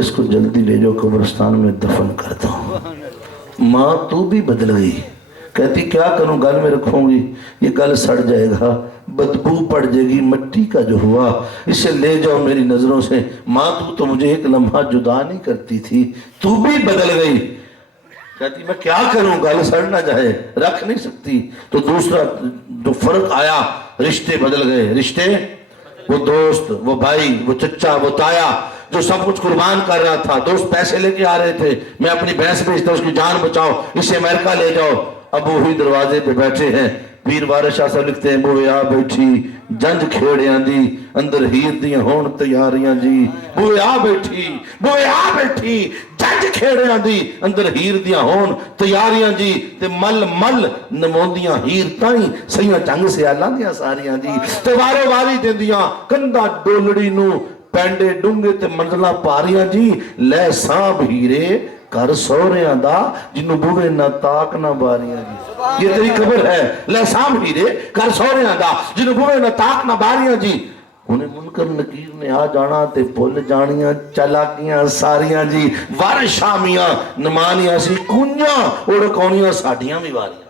اس کو جلدی لے جاؤ، قبرستان میں دفن کر دو. ماں تو بھی بدل گئی، کہتی کیا کروں، گل میں رکھوں گی، یہ گل سڑ جائے گا، بدبو پڑ جائے گی، مٹی کا جو ہوا، اسے لے جاؤ میری نظروں سے. ماں تو مجھے ایک لمحہ جدا نہیں کرتی تھی، تو بھی بدل گئی. کہتی میں کیا کروں، گل سڑ نہ جائے، رکھ نہیں سکتی. تو دوسرا جو فرق آیا، رشتے بدل گئے. رشتے، وہ دوست، وہ بھائی، وہ چچا، وہ تایا جو سب کچھ قربان کر رہا تھا. دوست پیسے لے کے آ رہے تھے، میں اپنی بھینس بیچتا ہوں، اس کی جان بچاؤ، اسے امریکہ لے جاؤ. اب وہی دروازے پہ بیٹھے ہیں. پیر وارث شاہ صاحب لکھتے ہیں بوئے آ بیٹھی جنج کھیڑیاں دی، اندر ہیر دیاں ہون تیاریاں جی. بوئے آ بیٹھی، بوئے آ بیٹھی جنج کھیڑیاں دی، اندر ہیر دیاں ہون تیاریاں جی. تے مل مل نموندیاں ہیر تائیں سیاں چنگ سیالاں دیاں ساریاں جی. تے وارو واری دیندیاں کندہ ڈولڑی نو پینڈے ڈونگے تے منزلہ پاریاں جی. لے سانب ہیرے کر سوریاں دا جنہوں بوئے نہ تاک نہ باریاں جی. یہ تیری قبر ہے. لے سانب ہیرے کر سوریاں دا جنہوں بوئے نہ تاک نہ باریاں جی. انہیں منکر نکیر نے آ جانا تے پھول جانیاں چلاکیاں ساریاں جی. وار شامیاں نمانیاں سی کنیاں اڑکونیاں ساڑیاں بھی واریاں.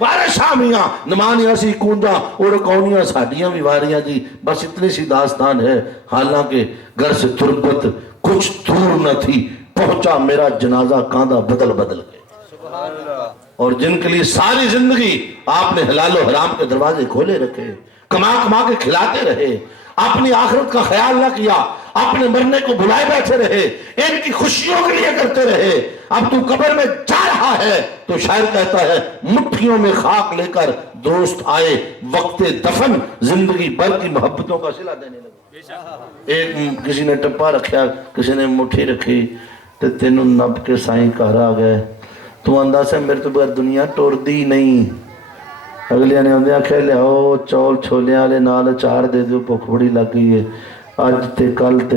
وار شامیاں نمانیاں سی کنیاں اڑکونیاں ساڑیاں بھی واریاں جی. بس اتنی سی داستان ہے. حالانکہ گھر سے تربت کچھ دور نہ تھی، پہنچا میرا جنازہ کاندہ بدل بدل گئے. اور جن کے لیے ساری زندگی آپ نے حلال و حرام کے دروازے کھولے رکھے، کما کما کے کھلاتے رہے، اپنی آخرت کا خیال نہ کیا، اپنے مرنے کو بلائے بیٹھے رہے، ان کی خوشیوں کے لیے کرتے رہے. اب تو قبر میں جا رہا ہے تو شاعر کہتا ہے مٹھیوں میں خاک لے کر دوست آئے، وقت دفن زندگی بھر کی محبتوں کا صلہ دینے لگے. ایک کسی نے ٹپا رکھا، کسی نے مٹھی رکھی، ਤੇ ਤੈਨੂੰ ਨੱਪ ਕੇ ਸਾਈਂ ਘਰ ਆ ਗਏ, ਤੂੰ ਆਂਦਾ ਸੀ ਮੇਰੇ ਤੋਂ ਬਗੈਰ ਦੁਨੀਆ ਟੁਰਦੀ ਨਹੀਂ। ਅਗਲਿਆਂ ਨੇ ਆਉਂਦੇ ਆਖਿਆ ਲਿਆਓ ਚੌਲ ਛੋਲਿਆਂ ਵਾਲੇ ਨਾਲ ਅਚਾਰ ਦੇ ਦਿਓ, ਭੁੱਖ ਬੜੀ ਲੱਗ ਗਈ ਹੈ। ਅੱਜ ਤੇ ਕੱਲ ਤੇ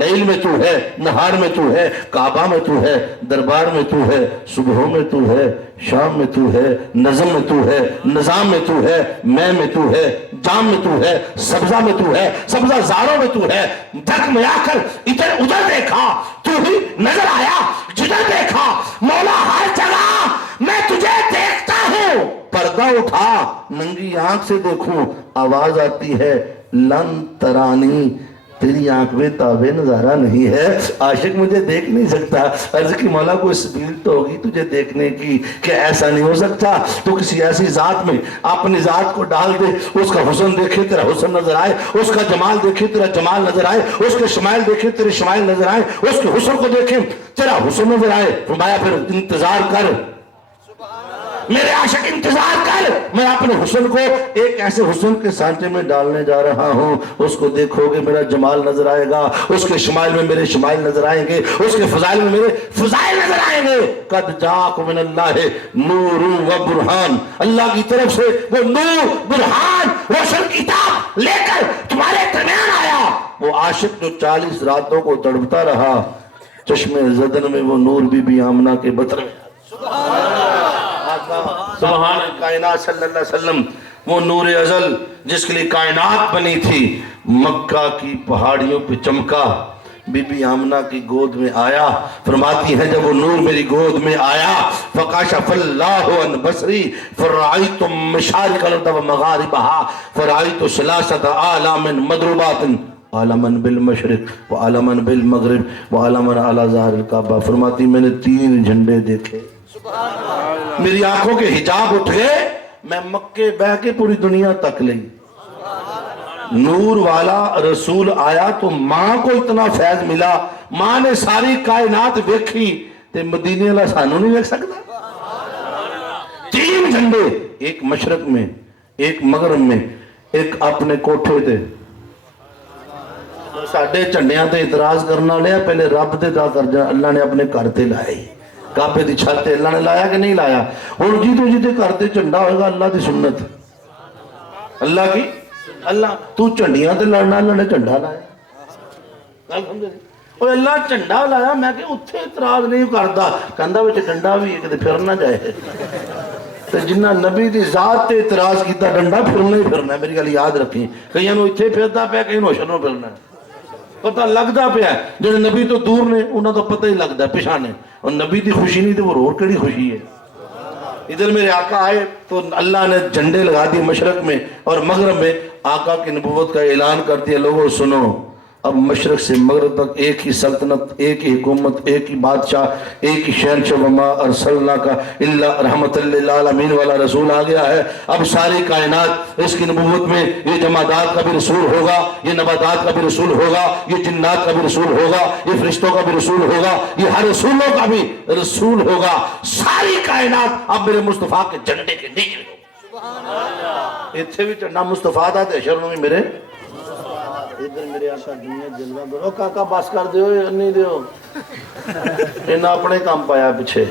لیل میں تو ہے, نہار میں تو ہے, کعبہ میں تو ہے, دربار میں تو ہے, صبحوں میں تو ہے, شام میں تو ہے, نظم میں تو ہے, نظام میں تو ہے, میں تو ہے, جام میں تو ہے, سبزہ میں تو ہے, سبزہ زاروں میں تو ہے. جگ میں آ کر ادھر ادھر دیکھا, تو ہی نظر آیا جدھر دیکھا. مولا ہر جگہ میں تجھے دیکھتا ہوں. پردہ اٹھا ننگی آنکھ سے دیکھوں, آواز آتی ہے لن ترانی, تیری آنکھ میں تابع نظارہ نہیں ہے, عاشق مجھے دیکھ نہیں سکتا. عرض کی مولا کوئی سبیل تو ہوگی تجھے دیکھنے کی کہ ایسا نہیں ہو سکتا. تو کسی ایسی ذات میں اپنی ذات کو ڈال دے, اس کا حسن دیکھے تیرا حسن نظر آئے, اس کا جمال دیکھے تیرا جمال نظر آئے, اس کے شمائل دیکھے تیرے شمائل نظر آئے, اس کے حسن کو دیکھے تیرا حسن نظر آئے. فرمایا پھر انتظار کر میرے عاشق, انتظار کر, میں اپنے حسن کو ایک ایسے حسن کے سانچے میں ڈالنے جا رہا ہوں. اس کو دیکھو گے میرا جمال نظر آئے گا, اس کے شمائل میں میرے شمائل نظر آئیں گے, اس کے فضائل میں میرے فضائل نظر آئیں گے. قد جاءکم من اللہ نور و برہان, اللہ کی طرف سے وہ نور, برہان, روشن کتاب لے کر تمہارے درمیان آیا. وہ عاشق جو 40 راتوں کو تڑپتا رہا, چشم زدن میں وہ نور بی بی آمنہ کے بطن میں. سبحان کائنات صلی اللہ علیہ وسلم, وہ نور ازل جس کے لیے کائنات بنی تھی, مکہ کی پہاڑیوں پہ چمکا, بی بی آمنہ کی گود میں آیا. فرماتی ہے جب وہ نور میری گود میں آیا, فکشف اللہ عن بصری فرأیت مشارق الارض ومغاربها فرأیت ثلاثة آلام مضروبات, عالماً بالمشرق وعالماً بالمغرب وعالماً علی ظہر الکعبہ. فرماتی میں نے 3 جھنڈے دیکھے, میری آنکھوں کے حجاب اٹھ گئے, میں مکے بہ کے پوری دنیا تک لئی. نور والا رسول آیا تو ماں کو اتنا فیض ملا, ماں نے ساری کائنات دیکھی, تے مدینے والا سانو نہیں دیکھ سکتا. 3 جھنڈے, ایک مشرق میں, ایک مغرب میں, ایک اپنے کوٹھے تے. ساڈے جھنڈیاں تے اعتراض کرنا لیا, پہلے رب تے دا کر جا, اللہ نے اپنے گھر تے لائے. کعبے دی چھت تے اللہ نے لایا کہ نہیں لایا؟ ہن جی گھر تے جھنڈا ہوئے گا, اللہ دی سنت, اللہ کی, اللہ تو جھنڈیاں تے لڑنا, اللہ نے جھنڈا لایا. اور اللہ جھنڈا لایا, میں کہ اتھے اعتراض نہیں کردا, کہندا وچ ڈنڈا بھی ہے کہ پھر نہ جائے. تے جنہ نبی دی ذات تے اعتراض کیتا, ڈنڈا پھرنا ہی پھرنا ہے. میری گل یاد رکھیں, کئیاں نوں اتھے پھردا پیا, کئیاں نوں ہوشر نوں پھرنا ہے. پتہ لگدا پیا, جڑے نبی تو دور نے انہاں دا پتہ ہی لگدا پچھانے. اور نبی دی خوشی نہیں تے وہ اور کیڑی خوشی ہے. ادھر میرے آقا آئے تو اللہ نے جھنڈے لگا دی مشرق میں اور مغرب میں. آقا کی نبوت کا اعلان کر دیا, لوگوں سنو, اب مشرق سے مغرب تک ایک ہی سلطنت, ایک ہی حکومت, ایک ہی بادشاہ, ایک ہی شہنشاہ, وما ارسلنا کا الا رحمت للعالمین والا رسول آ گیا ہے. اب ساری کائنات اس کی نبوت میں, یہ جمادات کا بھی رسول ہوگا, یہ نباتات کا بھی رسول ہوگا, یہ جنات کا بھی رسول ہوگا, یہ فرشتوں کا بھی رسول ہوگا, یہ ہر رسولوں کا بھی رسول ہوگا. ساری کائنات اب میرے مصطفیٰ کے جھنڈے کے نیچے ہوگی. اتھے بھی چڑھنا مصطفیٰ دا, تے شرم بھی میرے. ادھر میرے آقا دنیا جلوہ کرو, کاکا بس کر دیو یا نہیں دیو, انہاں اپنے کام پایا پیچھے.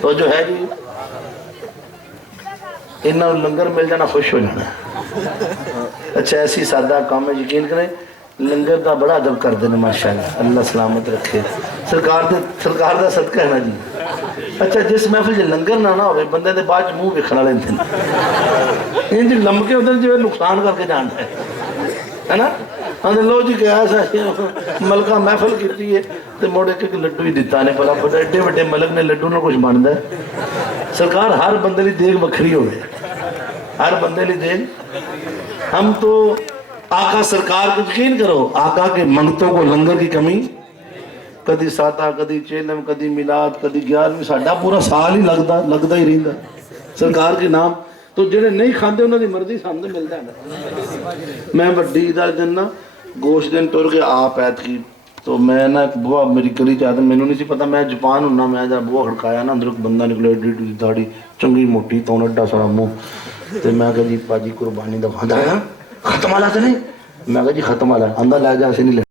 تو جو ہے جی, انہاں لنگر مل جانا خوش ہو جانا. اچھا ایسی سادہ کام ہے, یقین کریں لنگر دا بڑا ادب کر دینا ماشاءاللہ, اللہ سلامت رکھے. سرکار دا صدقہ ہے نا جی. اچھا جس محفل جی لنگر نہ ہوئے, بندے دے بعد منہ ویکھنا لیندے نے, ان جی لمکے ادھر جو نقصان کر کے جانتا ہے نا. ہاں لو جی کیا ملکہ محفل کیتی ہے تے موڑے کے لڈو ہی دیتا نے, پر ایڈے وڈے ملک نے لڈو نہ کچھ بندا ہے. سرکار ہر بندے لی دیگ وکھری ہوئے, ہر بندے لی دیگ. ہم تو آقا سرکار کو یقین کرو, آقا کے منگتوں کو لنگر کی کمی, کدی ساتہ, کدی چیلم, کدی میلاد, کدی 11ویں, ساڈا پورا سال ہی لگدا ہی رہندا سرکار کے نام. تو جڑے نہیں کھاندے انہاں دی مرضی سامنے ملدا ہے. میں وڈی عید والے دن نا گوشت دن ٹر کے آپ ایت کی, تو میں نا ایک بوا میری گلی چ آتا, مینوں نہیں سی پتا, میں جاپان ہوں نا, میں جب بوا کھڑکایا نا, اندر ایک بندہ نکلا, ایڈی داڑھی, چنگی موٹی تون, ایڈا سارا منہ. تے میں کہا جی پاجی قربانی دا کھاندا ہے, ختم والا تے نہیں؟ میں کہا جی ختم والا. آندا لے جا, اسی نہیں